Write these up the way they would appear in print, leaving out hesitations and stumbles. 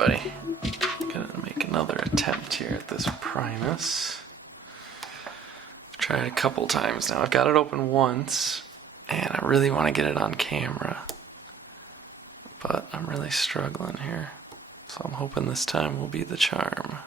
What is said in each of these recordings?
everybody. Gonna make another attempt here at this Primus. I've tried a couple times now. I've got it open once, and I really want to get it on camera, but I'm really struggling here. So I'm hoping this time will be the charm.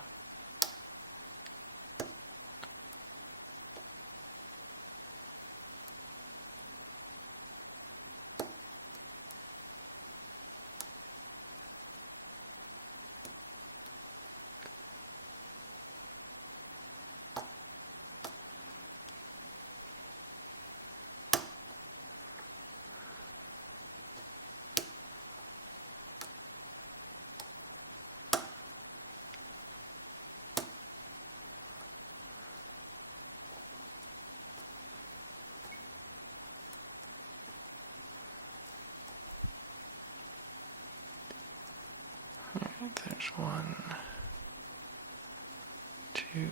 There's 1, 2.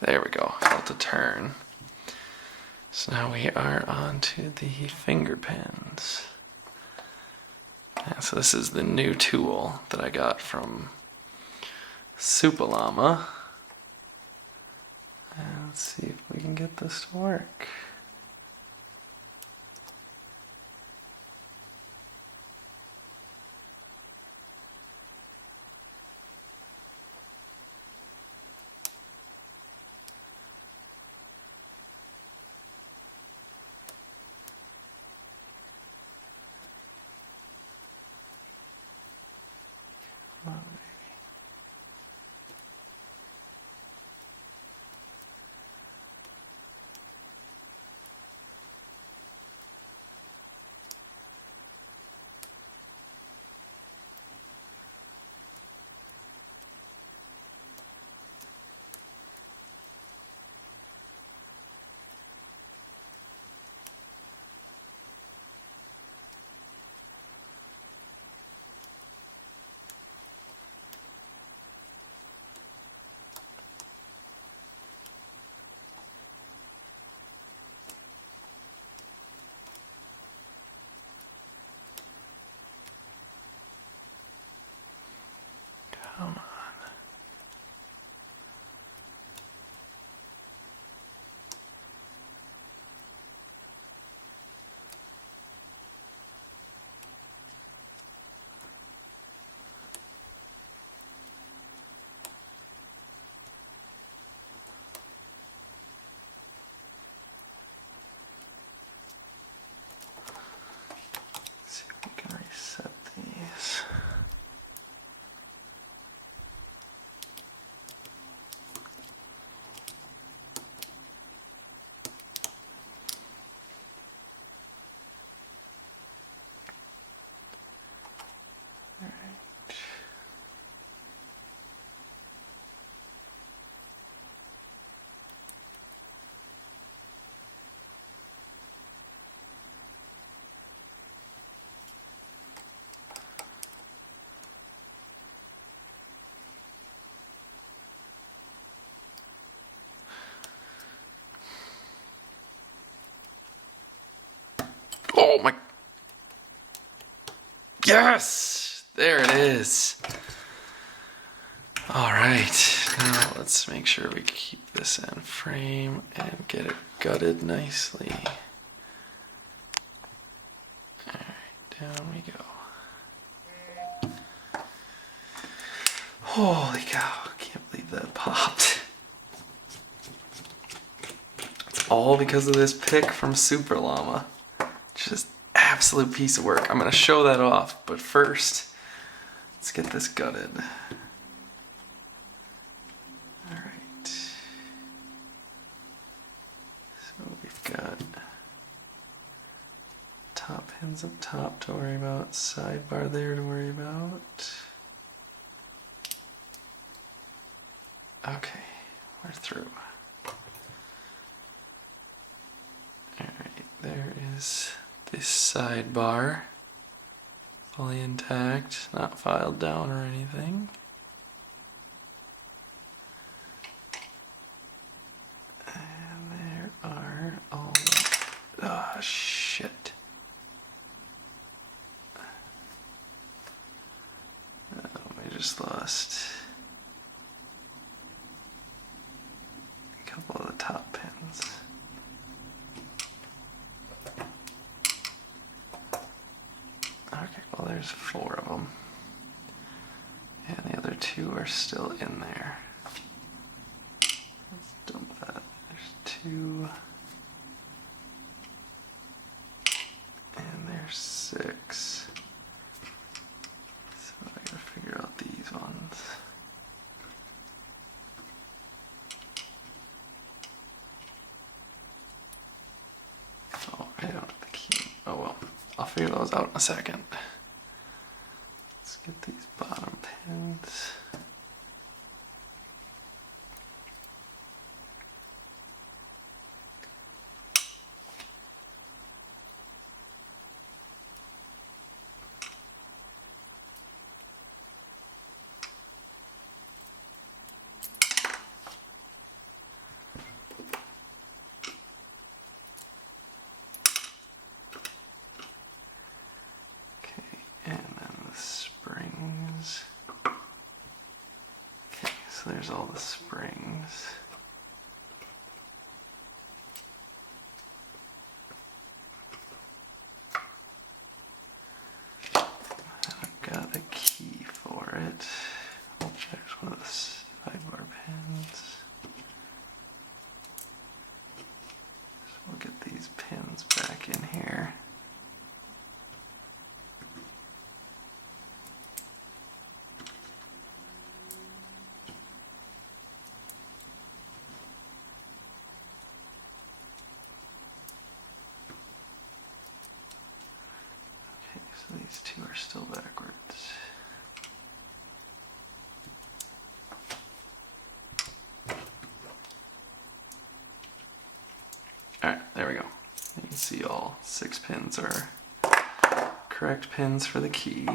There we go, felt a turn. So now we are on to the finger pins. So this is the new tool that I got from Supallama. And let's see if we can get this to work. Oh, baby. Come on. Let's see if we can reset these. Oh my, yes, there it is. All right, now let's make sure we keep this in frame and get it gutted nicely. All right, down we go. Holy cow, I can't believe that popped. It's all because of this pick from Supallama. Just absolute piece of work. I'm gonna show that off, but first, let's get this gutted. All right. So we've got top pins up top to worry about, sidebar there to worry about. Okay, we're through. is this sidebar, fully intact, not filed down or anything. And there are all the, oh shit. We just lost a couple of the top pins. Okay, well there's 4 of them. And the other 2 are still in there. Let's dump that. There's 2. And there's 6. So I gotta figure out these ones. Oh, I don't have the key. Oh well. I'll figure those out in a second. Let's get these bottom pins. So there's all the springs. I've got a key for it. Oh, there's one of the sidebar pins. So we'll get these pins back in here. So these 2 are still backwards. Alright, there we go. You can see all 6 pins are correct pins for the key. 2,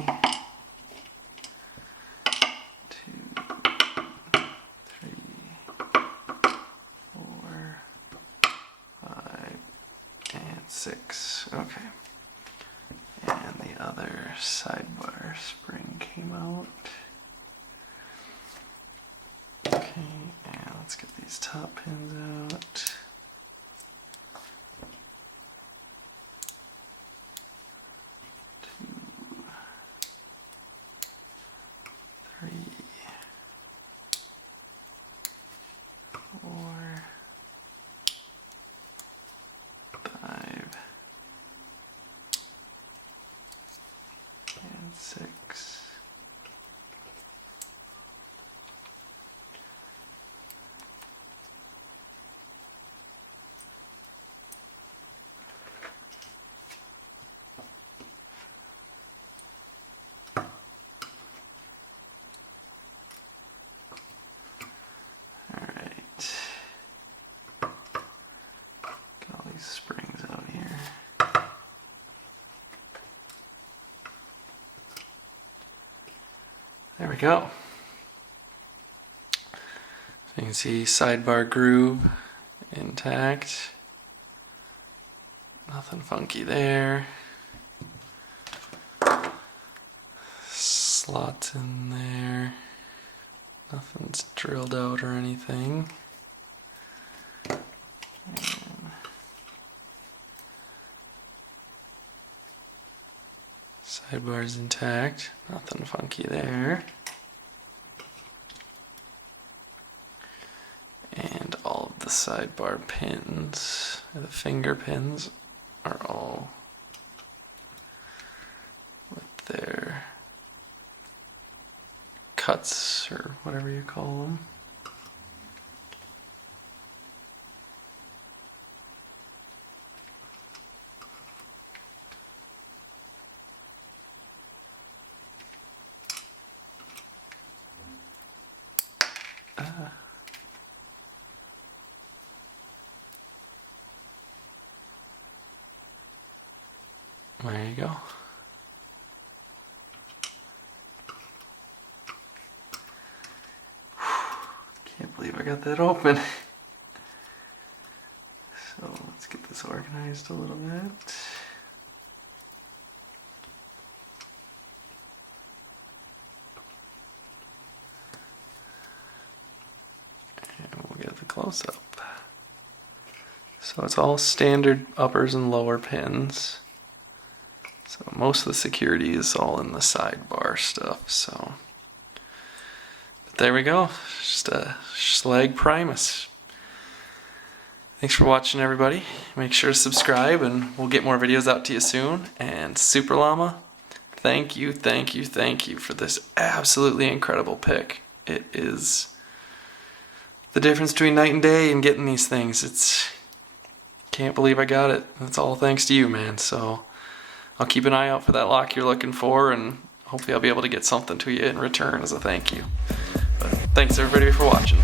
3, 4, 5, and 6. Okay. And the other sidebar spring came out. Okay, and let's get these top pins out. 2, 3, 4, 5, and 6. All right. Got all these springs out here. There we go. So you can see sidebar groove intact. Nothing funky there. Slots in there. Nothing's drilled out or anything. And sidebar's intact. Nothing funky there. And all of the sidebar pins, the finger pins, are all with their cuts, or whatever you call them. There you go. Can't believe I got that open. So let's get this organized a little bit. And we'll get the close-up. So it's all standard uppers and lower pins. So most of the security is all in the sidebar stuff, so. But there we go, just a Schlage Primus. Thanks for watching, everybody. Make sure to subscribe and we'll get more videos out to you soon. And Supallama, thank you for this absolutely incredible pick. It is the difference between night and day in getting these things. Can't believe I got it. It's all thanks to you, man. So I'll keep an eye out for that lock you're looking for, and hopefully I'll be able to get something to you in return as a thank you. But thanks everybody for watching.